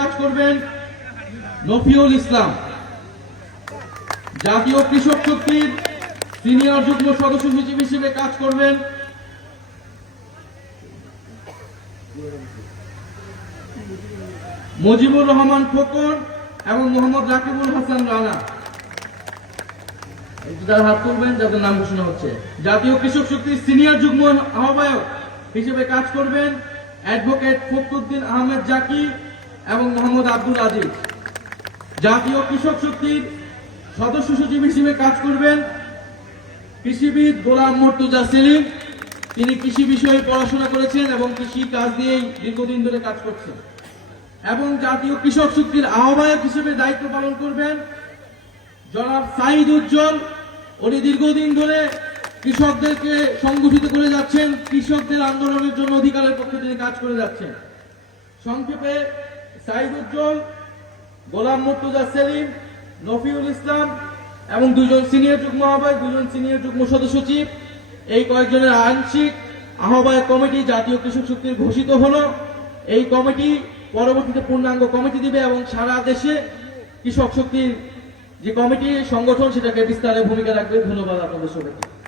কাজ করবেন নফিউল ইসলাম। জাতীয় কৃষক শক্তির সিনিয়র যুগ্ম সদস্য সচিব হিসেবে কাজ করবেন মুজিবুর রহমান খোকন এবং মোহাম্মদ রাকিবুল হাসান রানা। যারা হাত তুলবেন যাদের নাম ঘোষণা হচ্ছে। জাতীয় কৃষক শক্তির সিনিয়র যুগ্ম আহ্বায়ক হিসেবে কাজ করবেন অ্যাডভোকেট ফখরুদ্দিন আহমেদ জাকি এবং মোহাম্মদ আব্দুল আজিজ। জাতীয় কৃষক শক্তির সদস্য সচিব হিসেবে কাজ করবেন কৃষিবিদ গোলাম মুর্তজা সেলিম। তিনি কৃষি বিষয়ে পড়াশোনা করেছেন এবং কৃষি কাজ নিয়েই দীর্ঘদিন ধরে কাজ করছেন। এবং জাতীয় কৃষক শক্তির আহ্বায়ক হিসেবে দায়িত্ব পালন করবেন জনাব সাইদ উজ্জ্বল। উনি দীর্ঘদিন ধরে কৃষকদেরকে সংগঠিত করে যাচ্ছেন, কৃষকদের আন্দোলনের জন্য অধিকারের পক্ষে তিনি কাজ করে যাচ্ছেন। সংক্ষেপে সাইদ উজ্জ্বল, গোলাম মুর্তজা সেলিম, নফিউল ইসলাম এবং দুজন সিনিয়র যুগ্ম আহ্বায়ক, দুজন সিনিয়র যুগ্ম সদস্য সচিব, এই কয়েকজনের আংশিক আহ্বায়ক কমিটি জাতীয় কৃষক শক্তির ঘোষিত হলো। এই কমিটি পরবর্তীতে পূর্ণাঙ্গ কমিটি দিবে এবং সারা দেশে কৃষক শক্তির যে কমিটি সংগঠন সেটাকে বিস্তারে ভূমিকা রাখবে। ধন্যবাদ আপনাদের সবাইকে।